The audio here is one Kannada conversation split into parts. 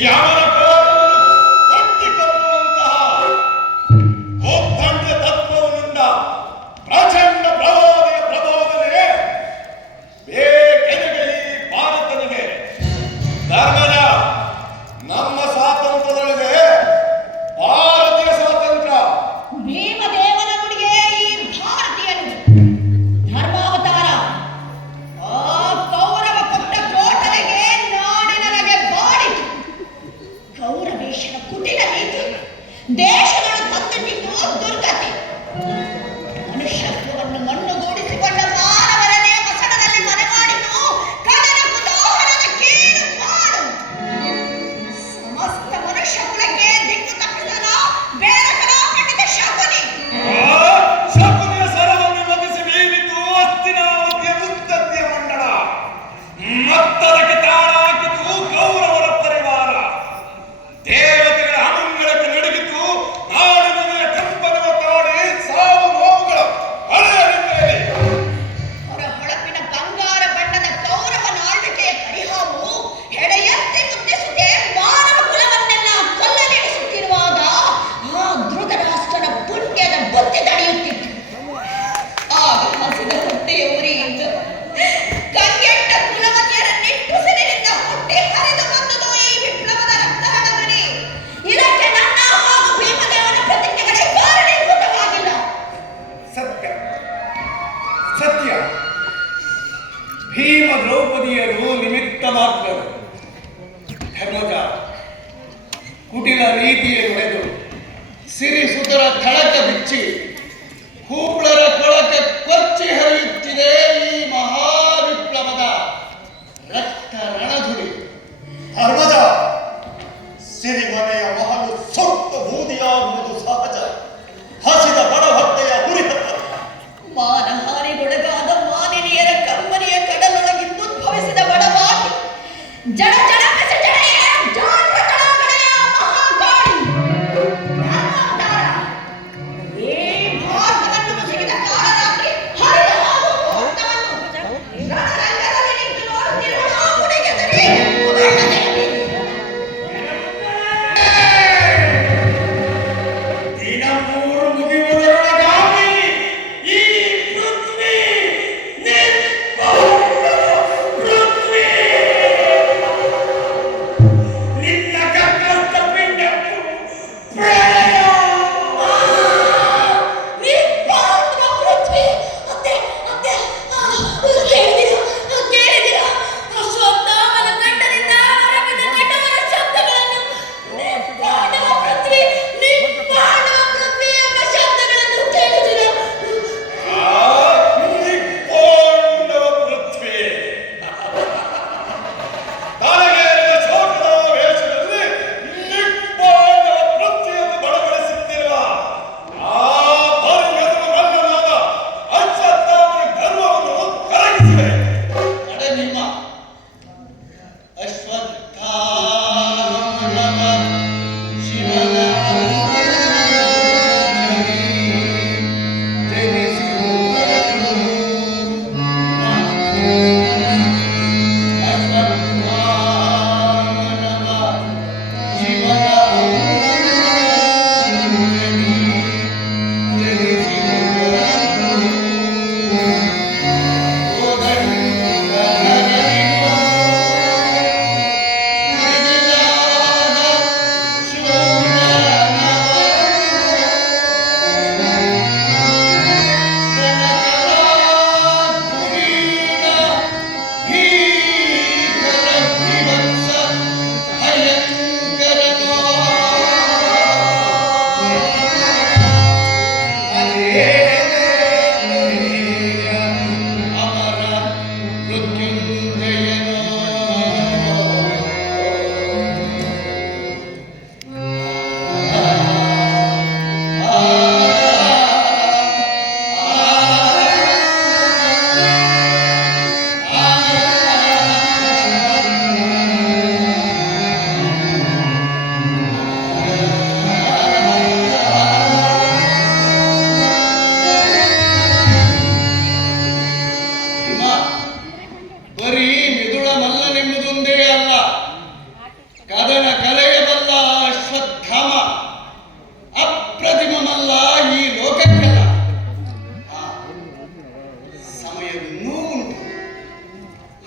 யாரும்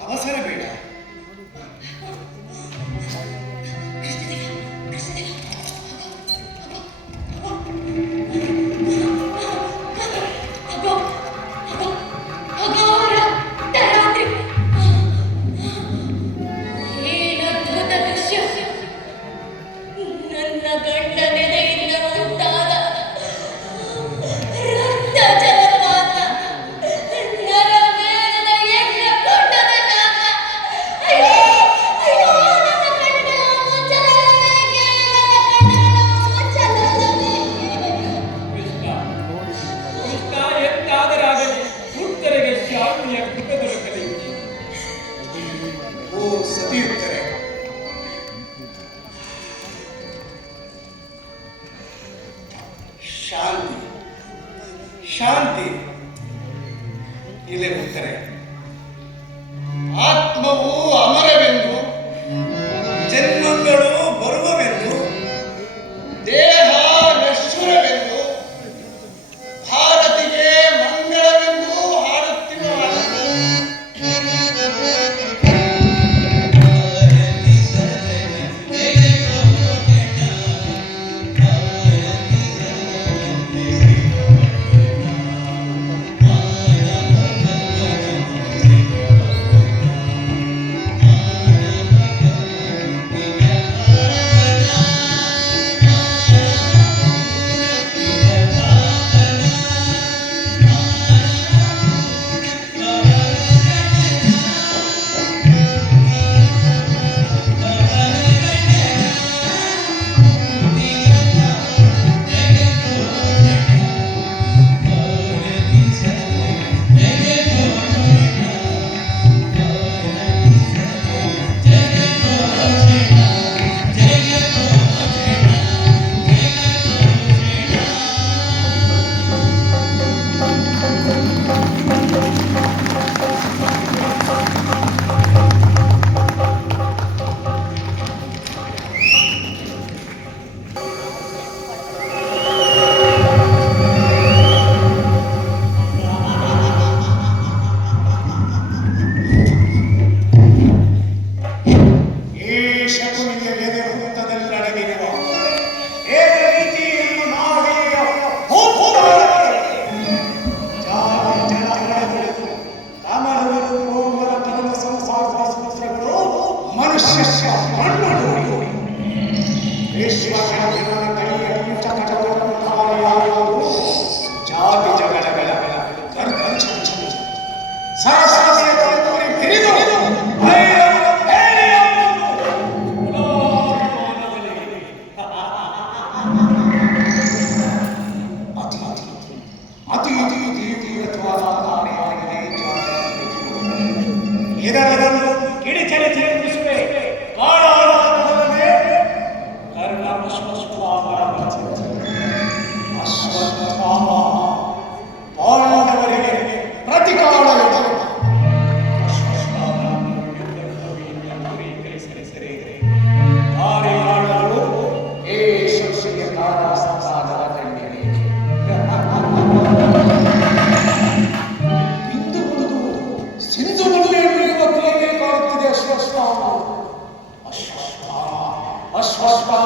అవసరమే ಇಲ್ಲೇ ಬರ್ತಾರೆ ಆತ್ಮವು विश्व का निर्माण करिए चाचा चाचा हमारे यहाँ সস্তা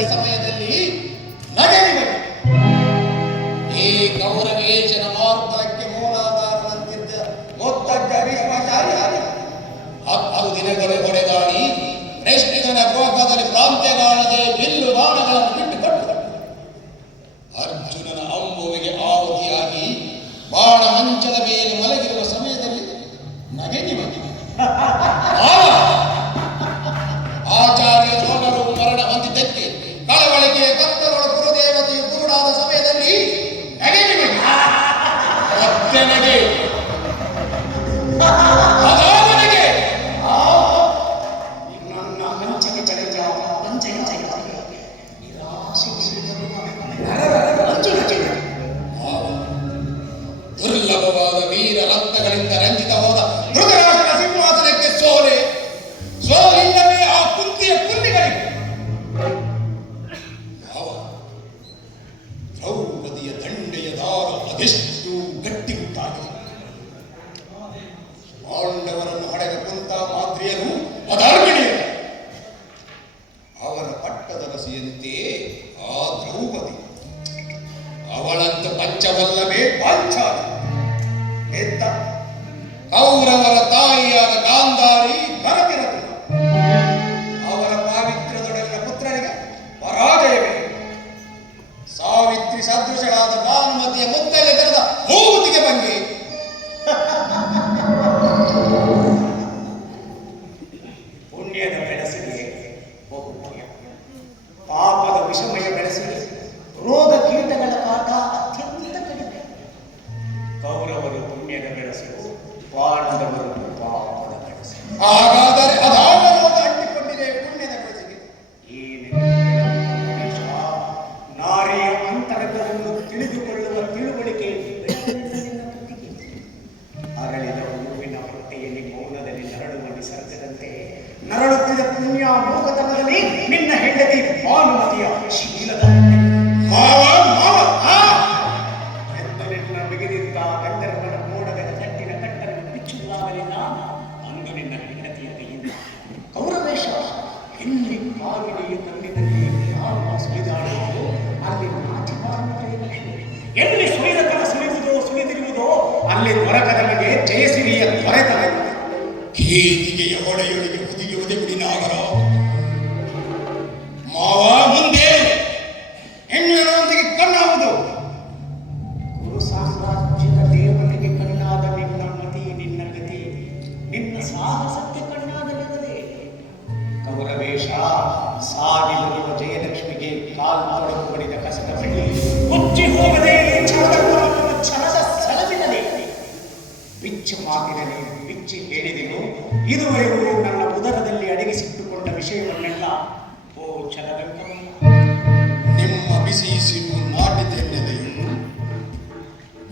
essa manhã dele ir, ವಾಚ್ಯವಲ್ಲವೇ ವಾಂಚಾದ. ಎತ್ತ ಕೌರವರ ತಾಯಿಯಾದ ಗಾಂಧಾರಿ ನರಕಿರತ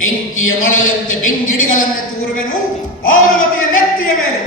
ಬೆಂಕಿಯ ಮೊಳಲಂತೆ ಬೆಂಗಿಡಿಗಳನ್ನ ತೂರುವೆನು ಅವರ ಮತಿಯ ನೆತ್ತಿಯ ಮೇಲೆ